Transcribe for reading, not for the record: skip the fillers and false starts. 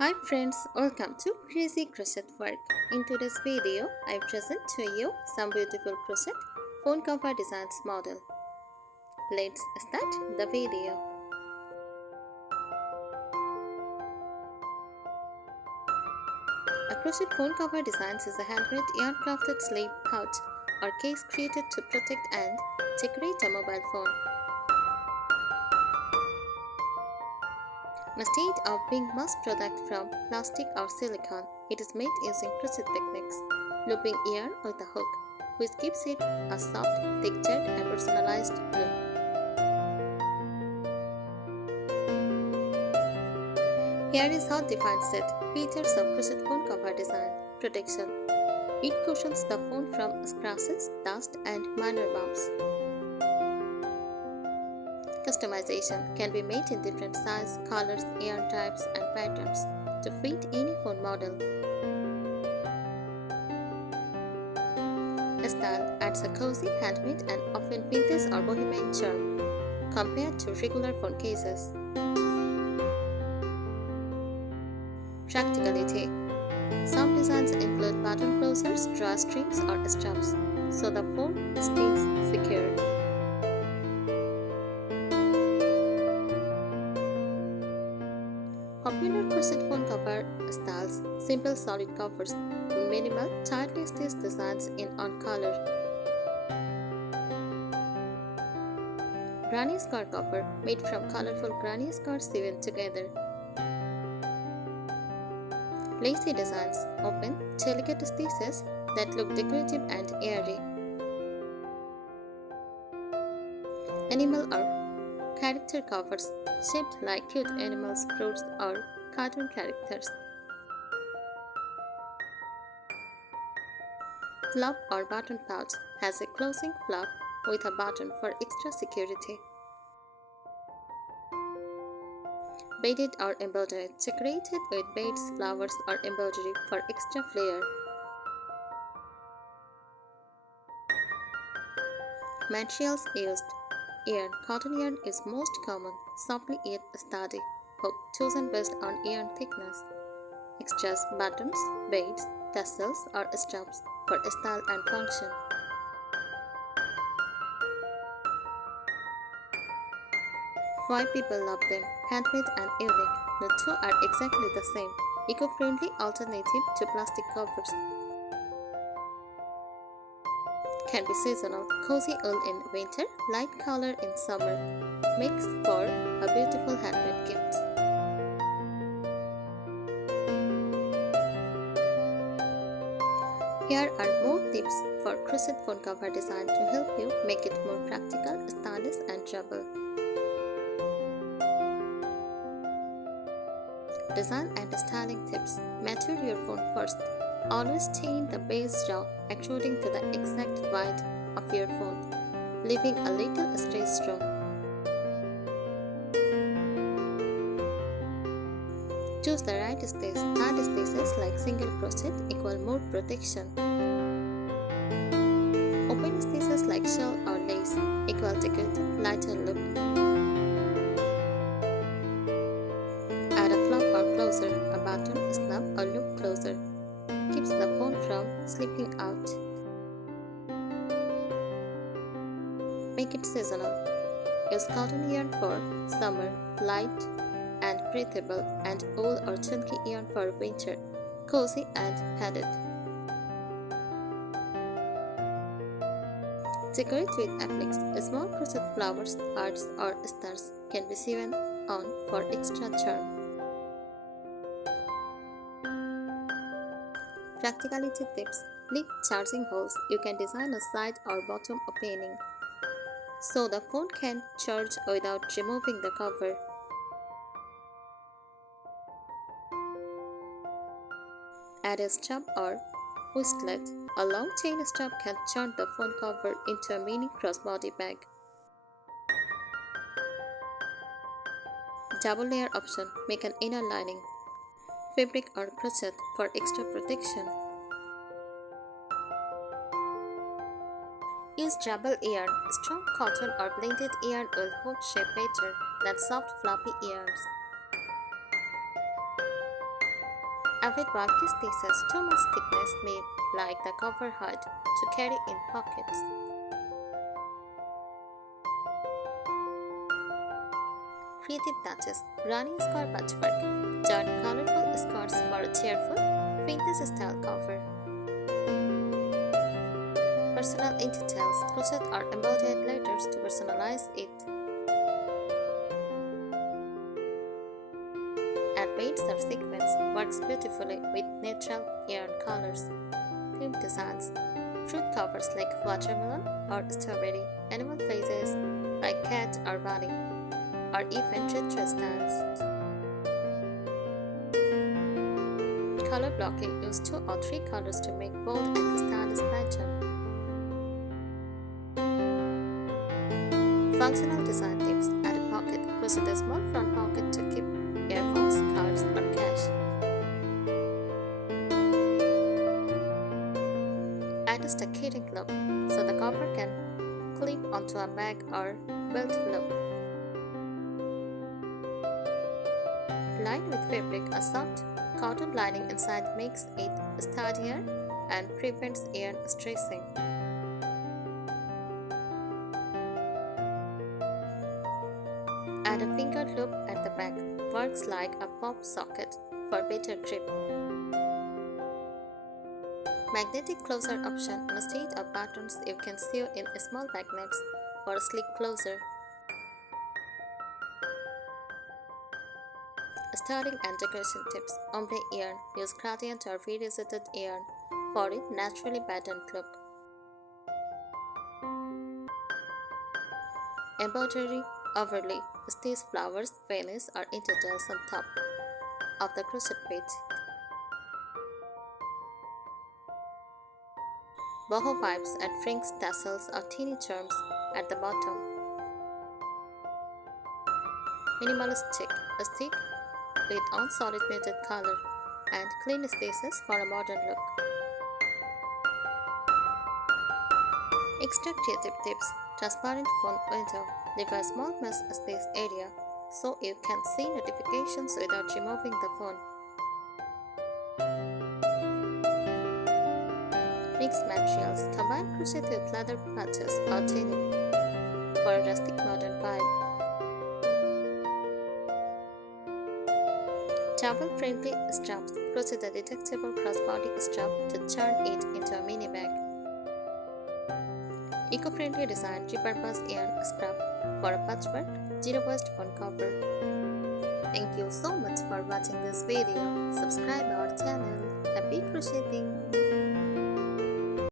Hi friends, welcome to Crazy Crochet Work. In today's video, I present to you some beautiful crochet phone cover designs model. Let's start the video. A crochet phone cover designs is a handmade yarn-crafted sleeve pouch or case created to protect and decorate a mobile phone. Instead of being mass product from plastic or silicone, it is made using crochet techniques, looping yarn with a hook, which gives it a soft, textured, and personalized look. Here is how defined set features of crochet phone cover design. Protection. It cushions the phone from scratches, dust, and minor bumps. Customization can be made in different sizes, colors, yarn types, and patterns to fit any phone model. Style adds a cozy, handmade, and often vintage or bohemian charm compared to regular phone cases. Practicality. Some designs include button closers, drawstrings, or straps, so the phone stays secure. Popular crochet phone cover styles: simple solid covers, minimal tightly stitched designs in on color. Granny skirt cover made from colorful granny skirts sewn together. Lacy designs, open, delicate stitches that look decorative and airy. Animal or character covers shaped like cute animals, fruits, or cartoon characters. Flap or button pouch has a closing flap with a button for extra security. Beaded or embroidered, decorated with beads, flowers, or embroidery for extra flair. Materials used: yarn. Cotton yarn is most common, softly yet sturdy. Hook chosen based on yarn thickness. Extras: buttons, beads, tassels, or straps for style and function. Why people love them: handmade and unique. The two are exactly the same, eco-friendly alternative to plastic covers. Can be seasonal: cozy wool in winter, light color in summer. Makes for a beautiful handmade gift. Here are more tips for crochet phone cover design to help you make it more practical, stylish, and durable. Design and styling tips. Mature your phone first. Always chain the base jaw according to the exact width of your phone, leaving a little stretch room. Choose the right stitch. Tight stitches like single crochet equal more protection. Open stitches like shell or lace equal decorative, lighter look. Add a flap or closer, a button, snap, or loop closer. Keeps the phone from slipping out. Make it seasonal. Use cotton yarn for summer, light and breathable, and wool or chunky yarn for winter, cozy and padded. Decorate with appliques. Small crochet flowers, hearts, or stars can be sewn on for extra charm. Practicality tips. Leave charging holes. You can design a side or bottom opening so the phone can charge without removing the cover. Add a strap or wristlet. A long chain strap can turn the phone cover into a mini crossbody bag. Double layer option. Make an inner lining, fabric or crochet for extra protection. Use double yarn. Strong cotton or blended yarn will hold shape better than soft floppy yarns. Avoid bulky pieces too much thickness may, like the cover hard, to carry in pockets. Creative touches. Running square patchwork. Turn colorful squares for a cheerful, vintage style cover. Personal in details. Crochet or embodied letters to personalize it. Add beads or sequins. Works beautifully with neutral yarn colors. Theme designs. Fruit covers like watermelon or strawberry. Animal faces like cat or bunny. Or even retro styles. Color blocking. Use 2 or 3 colors to make bold and stylish pattern. Functional design tips. Add a pocket. Crochet a small front pocket to keep earphones, cards, or cash. Add a stocking loop so the cover can clip onto a bag or belt loop. Line with fabric. A soft cotton lining inside makes it sturdier and prevents yarn stretching. Add a fingered loop at the back. Works like a pop socket for better grip. Magnetic closer option. Instead of buttons, you can sew in small magnets for a sleek closer. Styling and decoration tips. Ombre yarn. Use gradient or V-rosette yarn for its naturally patterned look. Embroidery overlay. Stitch flowers, finish, or details on top of the crochet page. Boho vibes. Add fringe, tassels, or teeny charms at the bottom. Minimalist chic. A stick with unsolid muted color and clean spaces for a modern look. Extra creative tips. Transparent phone window. Leave a small mesh space area so you can see notifications without removing the phone. Mixed materials. Combine crochet with leather patches or denim for a rustic modern vibe. Travel-friendly straps. Crochet a detachable crossbody strap to turn it into a mini bag. Eco-friendly design. Repurpose yarn scrap for a patchwork, zero-waste phone cover. Thank you so much for watching this video. Subscribe our channel. Happy crocheting!